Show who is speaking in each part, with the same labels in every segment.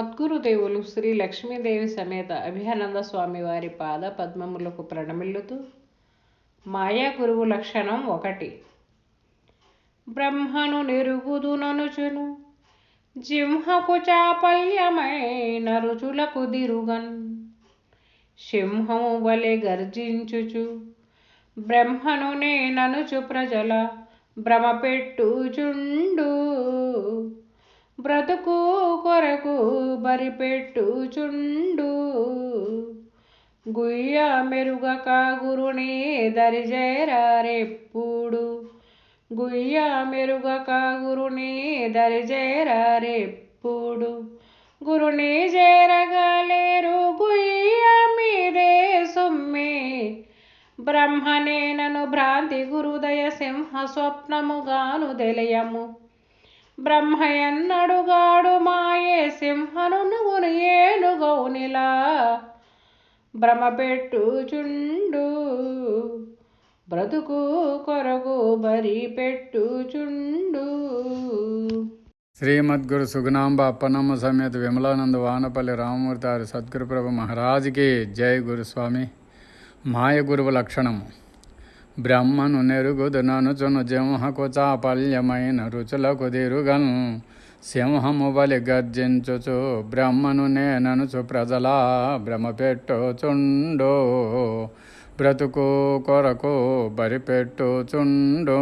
Speaker 1: మద్గురుదేవులు శ్రీ లక్ష్మీదేవి సమేత అభియానంద స్వామి వారి పాద పద్మములకు ప్రణమిల్లుతూ మాయా గురువు లక్షణం ఒకటి. బ్రహ్మను నిరుగుదుననుచును జింహకు చాపల్యమైన రుచులకు దిరుగన్. సింహము వలె గర్జించుచు బ్రహ్మను నేననుచు ప్రజల భ్రమపెట్టుచుండు బ్రతుకు కొరకు బరిపెట్టుచుండు. గుయ్య మెరుగక గురుని దరిజేరారెప్పుడు గుయ్య మెరుగక గురుని దరిజేరారెప్పుడు గురుని చేరగలేరు గుయ్య మీదే సొమ్మే. బ్రహ్మనేనను భ్రాంతి గురుదయ సింహ స్వప్నముగాను తెలియము. బ్రహ్మయన్నడుగాడు మాయే సింహను నుగును ఏనుగౌనిలా భ్రమపెట్టుచుండు బ్రతుకు కొరకు బరి పెట్టుచుండు
Speaker 2: శ్రీమద్గురు సుగుణాంబ అప్పనమ్మ సమేత విమలానంద వానపల్లి రామమూర్తి వారి సద్గురు ప్రభు మహారాజుకి జయ గురుస్వామి. మాయ గురువు లక్షణము. బ్రహ్మను నెరుగుదు ననుచును జింహకు చాపల్యమైన రుచులకు దిరుగన్. సింహము బలి గర్జించుచు బ్రహ్మను నేననుచు ప్రజలా భ్రమ పెట్టుచుండు. బ్రతుకు కొరకు బరిపెట్టుచుండు.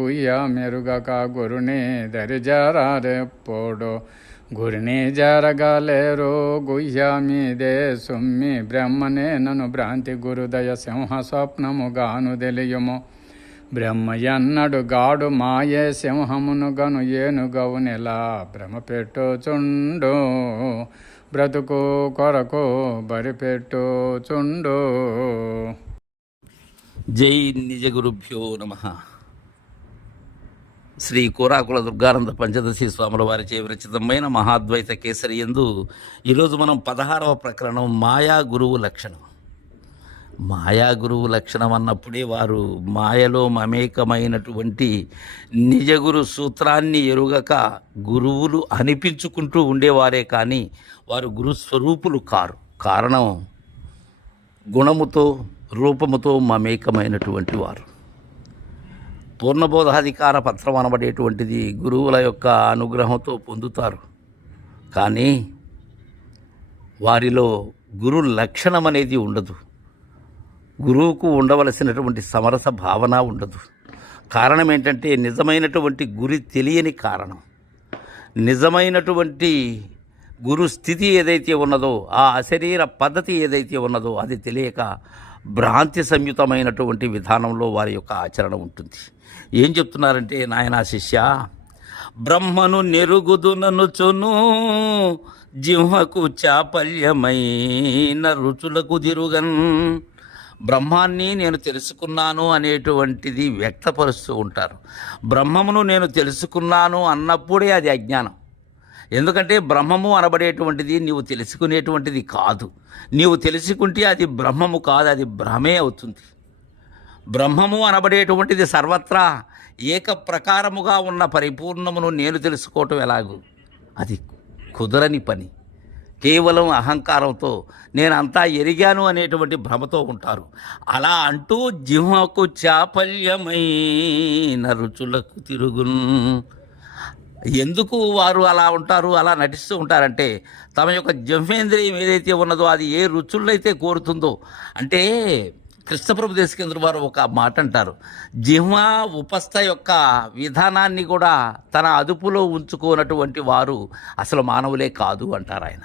Speaker 2: గుయ్య మెరుగక గురుని దరిజారెప్పుడు గురిని జరగలేరు గుయ్య మీదే సుమ్మి బ్రహ్మనే నను భ్రాంతి గురుదయ సింహ స్వప్నముగాను తెలియము. బ్రహ్మయన్నడు గాడు మాయే సింహమును గను ఏనుగవునెలా భ్రమ పెట్టుచుండు. బ్రతుకు కొరకు బరిపెట్టుచుండు
Speaker 3: జై నిజ గురుభ్యో నమ. శ్రీ కోరాకుల దుర్గానంద పంచదశి స్వాముల వారిచే విరచితమైన మహాద్వైత కేసరి ఎందు ఈరోజు మనం పదహారవ ప్రకరణం మాయా గురువు లక్షణం. మాయా గురువు లక్షణం అన్నప్పుడే వారు మాయలో మమేకమైనటువంటి నిజగురు సూత్రాన్ని ఎరుగక గురువులు అనిపించుకుంటూ ఉండేవారే కానీ వారు గురు స్వరూపులు కారు. కారణం గుణముతో రూపముతో మమేకమైనటువంటి వారు. పూర్ణబోధాధికార పత్రం అనబడేటువంటిది గురువుల యొక్క అనుగ్రహంతో పొందుతారు. కానీ వారిలో గురు లక్షణం అనేది ఉండదు. గురువుకు ఉండవలసినటువంటి సమరస భావన ఉండదు. కారణం ఏంటంటే నిజమైనటువంటి గురి తెలియని కారణం. నిజమైనటువంటి గురు స్థితి ఏదైతే ఉన్నదో ఆ అశరీర పద్ధతి ఏదైతే ఉన్నదో అది తెలియక భ్రాంతి సంయుతమైనటువంటి విధానంలో వారి యొక్క ఆచరణ ఉంటుంది. ఏం చెప్తున్నారంటే నాయనా శిష్య బ్రహ్మను నెరుగుదుననుచును జింహకు చాపల్యమైన రుచులకు దిరుగన్. బ్రహ్మాన్ని నేను తెలుసుకున్నాను అనేటువంటిది వ్యక్తపరుస్తూ ఉంటారు. బ్రహ్మమును నేను తెలుసుకున్నాను అన్నప్పుడే అది అజ్ఞానం. ఎందుకంటే బ్రహ్మము అనబడేటువంటిది నీవు తెలుసుకునేటువంటిది కాదు. నీవు తెలుసుకుంటే అది బ్రహ్మము కాదు అది భ్రమే అవుతుంది. బ్రహ్మము అనబడేటువంటిది సర్వత్రా ఏక ప్రకారముగా ఉన్న పరిపూర్ణమును నేను తెలుసుకోవటం ఎలాగూ? అది కుదరని పని. కేవలం అహంకారంతో నేనంతా ఎరిగాను అనేటువంటి భ్రమతో ఉంటారు. అలా అంటూ జిహ్మకు చాపల్యమైన రుచులకు తిరుగును ఎందుకు వారు అలా ఉంటారు అలా నటిస్తూ ఉంటారంటే తమ యొక్క జంఫేంద్రియం ఏదైతే ఉన్నదో అది ఏ రుచులైతే కోరుతుందో అంటే కృష్ణప్రభు దేశకేంద్ర వారు ఒక మాట అంటారు జిహ్మ ఉపస్థ యొక్క విధానాన్ని కూడా తన అదుపులో ఉంచుకోనటువంటి వారు అసలు మానవులే కాదు అంటారు ఆయన.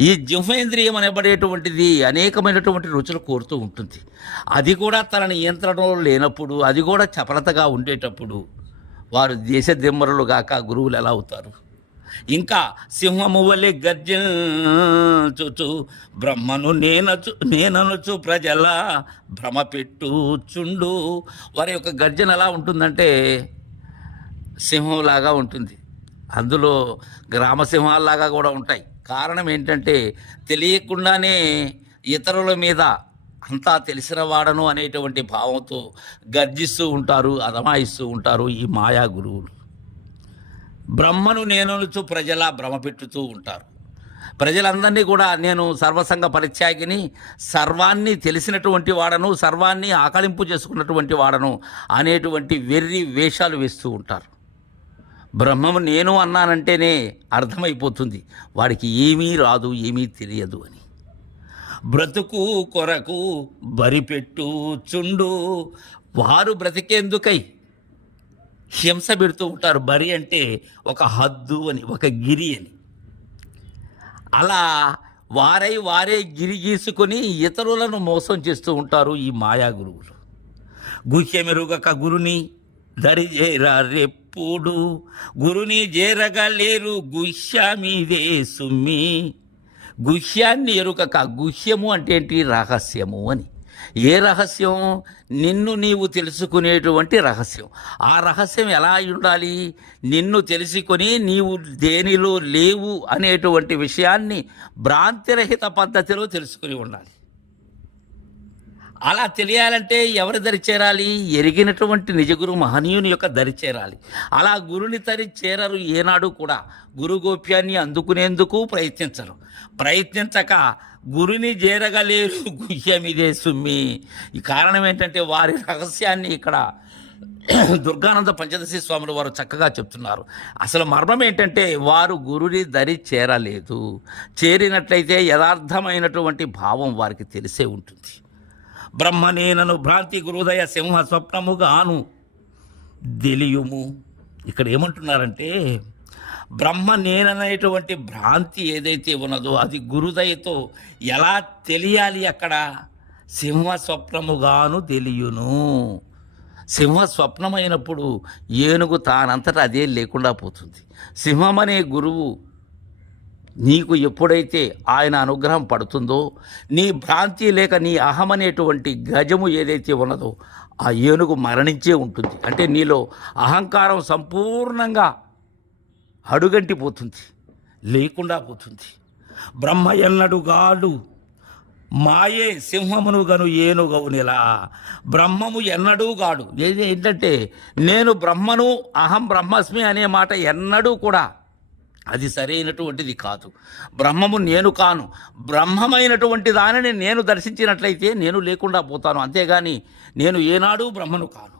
Speaker 3: ఈ జిహ్మేంద్రియం అనబడేటువంటిది అనేకమైనటువంటి రుచులు కోరుతూ ఉంటుంది. అది కూడా తన నియంత్రణలో లేనప్పుడు అది కూడా చపలతగా ఉండేటప్పుడు వారు దేశ దిమ్మరులు గాక గురువులు ఎలా అవుతారు? ఇంకా సింహము వలె గర్జించుచు బ్రహ్మను నేనచు నేననుచు ప్రజల భ్రమ పెట్టుచుండు వారి యొక్క గర్జన ఎలా ఉంటుందంటే సింహంలాగా ఉంటుంది. అందులో గ్రామ సింహాల్లాగా కూడా ఉంటాయి. కారణం ఏంటంటే తెలియకుండానే ఇతరుల మీద అంతా తెలిసిన వాడను అనేటువంటి భావంతో గర్జిస్తూ ఉంటారు అదమాయిస్తూ ఉంటారు ఈ మాయా గురువులు. బ్రహ్మను నేననుచు ప్రజల భ్రమ పెట్టుతూ ఉంటారు. ప్రజలందరినీ కూడా నేను సర్వసంగ పరిత్యాగిని సర్వాన్ని తెలిసినటువంటి వాడను సర్వాన్ని ఆకలింపు చేసుకున్నటువంటి వాడను అనేటువంటి వెర్రి వేషాలు వేస్తూ ఉంటారు. బ్రహ్మము నేను అన్నానంటేనే అర్థమైపోతుంది. వాడికి ఏమీ రాదు ఏమీ తెలియదు అని. బ్రతుకు కొరకు బరిపెట్టు చుండు. వారు బ్రతికేందుకై హింస పెడుతూ ఉంటారు. బరి అంటే ఒక హద్దు అని ఒక గిరి అని. అలా వారై వారే గిరి గీసుకొని ఇతరులను మోసం చేస్తూ ఉంటారు ఈ మాయా గురువులు. గుహ్యమెరుగక గురుని దరిజేరా రెప్పుడు గురుని జేరగలేరు గుహ్య మీదే సుమ్మి. గుహ్యాన్ని ఎరుకక గుహ్యము అంటే ఏంటి రహస్యము అని. ఏ రహస్యం? నిన్ను నీవు తెలుసుకునేటువంటి రహస్యం. ఆ రహస్యం ఎలా ఉండాలి? నిన్ను తెలుసుకొని నీవు దేనిలో లేవు అనేటువంటి విషయాన్ని భ్రాంతిరహిత పద్ధతిలో తెలుసుకుని ఉండాలి. అలా తెలియాలంటే ఎవరి దరి చేరాలి? ఎరిగినటువంటి నిజగురు మహనీయుని యొక్క దరి చేరాలి. అలా గురుని తరి చేరరు ఏనాడు కూడా. గురు గోప్యాన్ని అందుకునేందుకు ప్రయత్నించరు. ప్రయత్నించక గురుని చేరగలేరు గుహ్యమిదే సుమ్మి. ఈ కారణం ఏంటంటే వారి రహస్యాన్ని ఇక్కడ దుర్గానంద పంచదశి స్వాములు వారు చక్కగా చెప్తున్నారు. అసలు మర్మం ఏంటంటే వారు గురుని దరి చేరలేదు. చేరినట్లయితే యథార్థమైనటువంటి భావం వారికి తెలిసే ఉంటుంది. బ్రహ్మనేనను భ్రాంతి గురుదయ సింహ స్వప్నముగాను తెలియుము. ఇక్కడ ఏమంటున్నారంటే బ్రహ్మ నేననేటువంటి భ్రాంతి ఏదైతే ఉన్నదో అది గురుదయతో ఎలా తెలియాలి అక్కడ? సింహ స్వప్నముగాను తెలియును. సింహ స్వప్నమైనప్పుడు ఏనుగు తానంతట అదే లేకుండా పోతుంది. సింహం అనే గురువు నీకు ఎప్పుడైతే ఆయన అనుగ్రహం పడుతుందో నీ భ్రాంతి లేక నీ అహం అనేటువంటి గజము ఏదైతే ఉన్నదో ఆ ఏనుగు మరణించే ఉంటుంది. అంటే నీలో అహంకారం సంపూర్ణంగా అడుగంటిపోతుంది లేకుండా పోతుంది. బ్రహ్మ ఎన్నడుగాడు మాయే సింహమును గను ఏనుగవునిలా బ్రహ్మము ఎన్నడూ గాడు ఏది ఏంటంటే నేను బ్రహ్మను అహం బ్రహ్మస్మి అనే మాట ఎన్నడూ కూడా అది సరైనటువంటిది కాదు. బ్రహ్మము నేను కాను. బ్రహ్మమైనటువంటి దానిని నేను దర్శించినట్లయితే నేను లేకుండా పోతాను. అంతేగాని నేను ఏనాడు బ్రహ్మను కాను.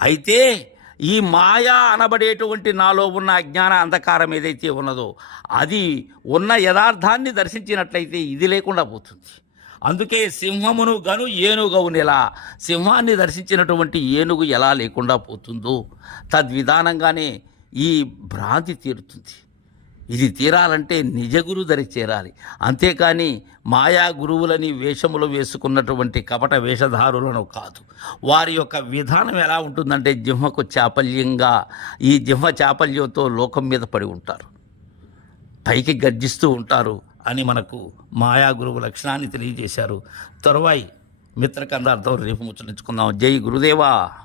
Speaker 3: అయితే ఈ మాయా అనబడేటువంటి నాలో ఉన్న అజ్ఞాన అంధకారం ఏదైతే ఉన్నదో అది ఉన్న యథార్థాన్ని దర్శించినట్లయితే ఇది లేకుండా పోతుంది. అందుకే సింహమును గను ఏనుగవునెలా సింహాన్ని దర్శించినటువంటి ఏనుగు ఎలా లేకుండా పోతుందో తద్విధానంగానే ఈ భ్రాంతి తీరుతుంది. ఇది తీరాలంటే నిజగురు దరి చేరాలి. అంతేకాని మాయా గురువులని వేషములు వేసుకున్నటువంటి కపట వేషధారులను కాదు. వారి యొక్క విధానం ఎలా ఉంటుందంటే జిహ్మకు చాపల్యంగా ఈ జిహ్మ చాపల్యంతో లోకం మీద పడి ఉంటారు. పైకి గర్జిస్తూ ఉంటారు అని మనకు మాయా గురువు లక్షణాన్ని తెలియజేశారు. తరువాయి మిత్రకందార్థం రేపు ముచ్చరించుకుందాం. జై గురుదేవా!